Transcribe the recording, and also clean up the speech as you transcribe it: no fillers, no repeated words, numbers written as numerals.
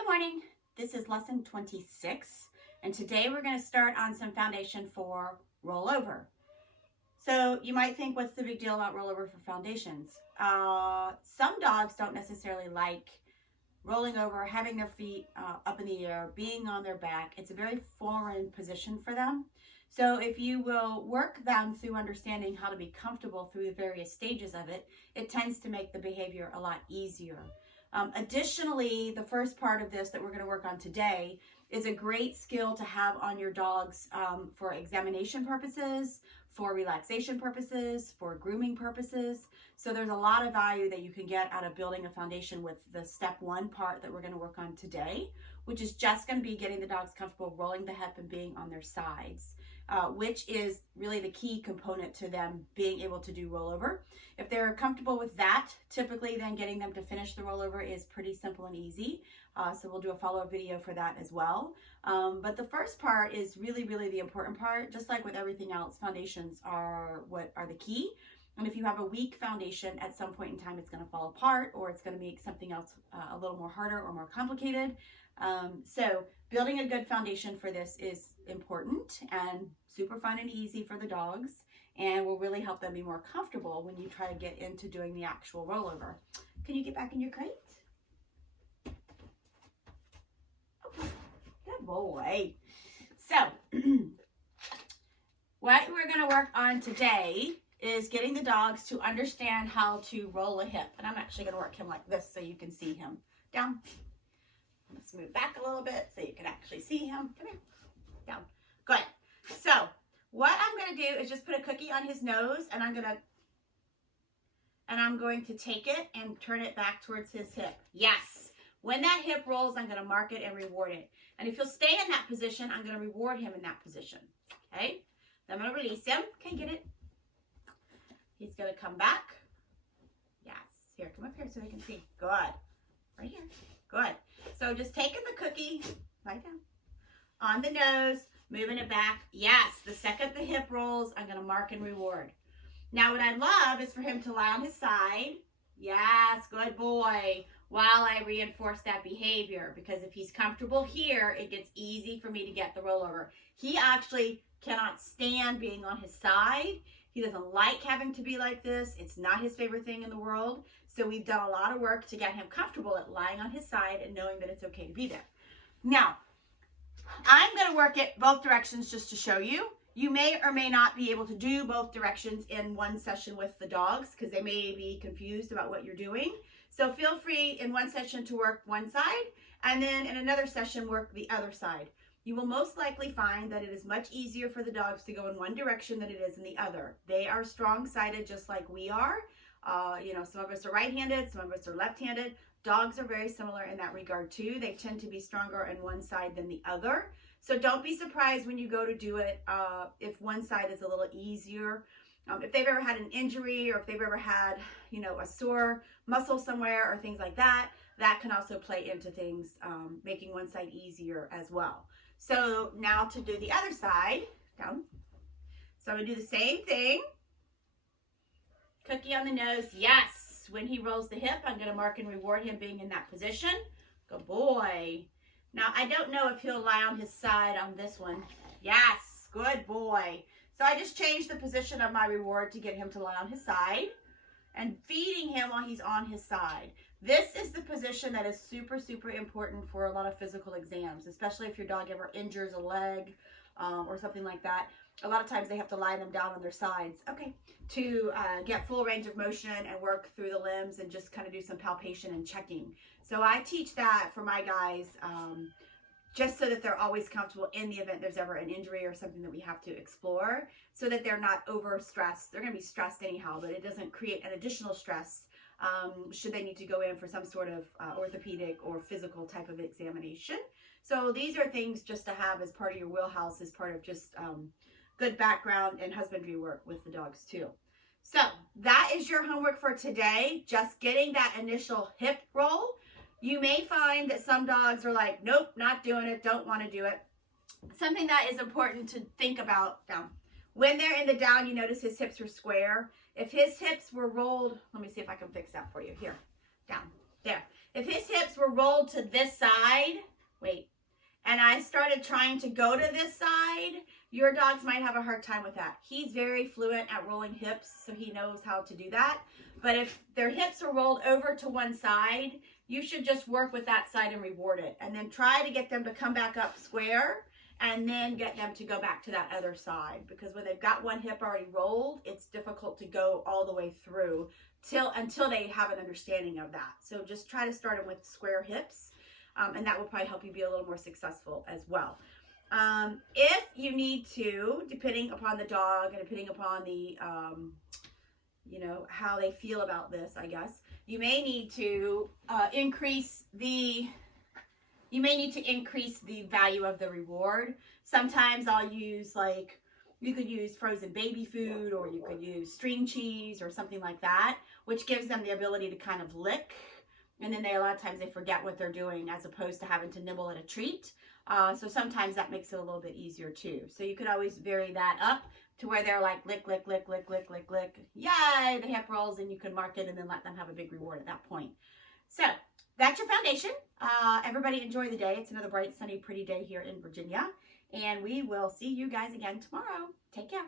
Good morning. This is lesson 26, and today we're going to start on some foundation for rollover. So you might think, what's the big deal about rollover for foundations? Some dogs don't necessarily like rolling over, having their feet up in the air, being on their back. It's a very foreign position for them. So if you will work them through understanding how to be comfortable through the various stages of it, it tends to make the behavior a lot easier. Additionally, the first part of this that we're going to work on today is a great skill to have on your dogs for examination purposes, for relaxation purposes, for grooming purposes. So there's a lot of value that you can get out of building a foundation with the step one part that we're going to work on today, which is just going to be getting the dogs comfortable rolling the hip and being on their sides, which is really the key component to them being able to do rollover. If they're comfortable with that, typically then getting them to finish the rollover is pretty simple and easy. So we'll do a follow-up video for that as well. But the first part is really the important part. Just like with everything else, foundations are what are the key. And if you have a weak foundation, at some point in time, it's going to fall apart, or it's going to make something else a little more harder or more complicated. So building a good foundation for this is important and super fun and easy for the dogs, and will really help them be more comfortable when you try to get into doing the actual rollover. Can you get back in your crate? Okay, good boy. So what we're going to work on today is getting the dogs to understand how to roll a hip. And I'm actually going to work him like this so you can see him. Down. Let's move back a little bit so you can actually see him. Come here. Down. Good. So what I'm going to do is just put a cookie on his nose, and I'm going to take it and turn it back towards his hip. Yes. When that hip rolls, I'm going to mark it and reward it. And if he'll stay in that position, I'm going to reward him in that position. Okay? Then I'm going to release him. Okay, get it? He's going to come back. Yes. Here, come up here so we can see. Good. Right here. Good. So just taking the cookie, right down, on the nose, moving it back. Yes, the second the hip rolls, I'm going to mark and reward. Now what I love is for him to lie on his side. Yes, good boy. While I reinforce that behavior, because if he's comfortable here, it gets easy for me to get the rollover. He actually cannot stand being on his side. He doesn't like having to be like this. It's not his favorite thing in the world. So we've done a lot of work to get him comfortable at lying on his side and knowing that it's okay to be there. Now, I'm going to work it both directions just to show you. You may or may not be able to do both directions in one session with the dogs because they may be confused about what you're doing. So feel free in one session to work one side, and then in another session work the other side. You will most likely find that it is much easier for the dogs to go in one direction than it is in the other. They are strong-sided just like we are. Some of us are right-handed, some of us are left-handed. Dogs are very similar in that regard too. They tend to be stronger on one side than the other. So don't be surprised when you go to do it if one side is a little easier. If they've ever had an injury, or if they've ever had, a sore muscle somewhere or things like that, that can also play into things, making one side easier as well. So now to do the other side, down. So I'm going to do the same thing. Cookie on the nose, yes. When he rolls the hip, I'm going to mark and reward him being in that position. Good boy. Now, I don't know if he'll lie on his side on this one. Yes, good boy. So I just changed the position of my reward to get him to lie on his side and feeding him while he's on his side. This is the position that is super important for a lot of physical exams, especially if your dog ever injures a leg or something like that. A lot of times they have to lie them down on their sides, to get full range of motion and work through the limbs and just kind of do some palpation and checking. So I teach that for my guys just so that they're always comfortable in the event there's ever an injury or something that we have to explore, so that they're not over-stressed. They're going to be stressed anyhow, but it doesn't create an additional stress should they need to go in for some sort of orthopedic or physical type of examination. So these are things just to have as part of your wheelhouse, as part of just good background and husbandry work with the dogs too. So that is your homework for today, just getting that initial hip roll. You may find that some dogs are like, nope, not doing it, don't want to do it. Something that is important to think about, down. When they're in the down, you notice his hips are square. If his hips were rolled, let me see if I can fix that for you. Here, down, there. If his hips were rolled to this side, wait, and I started trying to go to this side, your dogs might have a hard time with that. He's very fluent at rolling hips, so he knows how to do that. But if their hips are rolled over to one side, you should just work with that side and reward it. And then try to get them to come back up square and then get them to go back to that other side. Because when they've got one hip already rolled, it's difficult to go all the way through until they have an understanding of that. So just try to start them with square hips. And that will probably help you be a little more successful as well. If you need to, depending upon the dog and depending upon the, how they feel about this, I guess, you may need to increase the value of the reward. Sometimes I'll use you could use frozen baby food, or you could use string cheese or something like that, which gives them the ability to kind of lick. And then a lot of times they forget what they're doing as opposed to having to nibble at a treat. So sometimes that makes it a little bit easier too. So you could always vary that up to where they're like lick, lick, lick, lick, lick, lick, lick. Yay, the hip rolls, and you can mark it and then let them have a big reward at that point. So that's your foundation. Everybody enjoy the day. It's another bright, sunny, pretty day here in Virginia. And we will see you guys again tomorrow. Take care.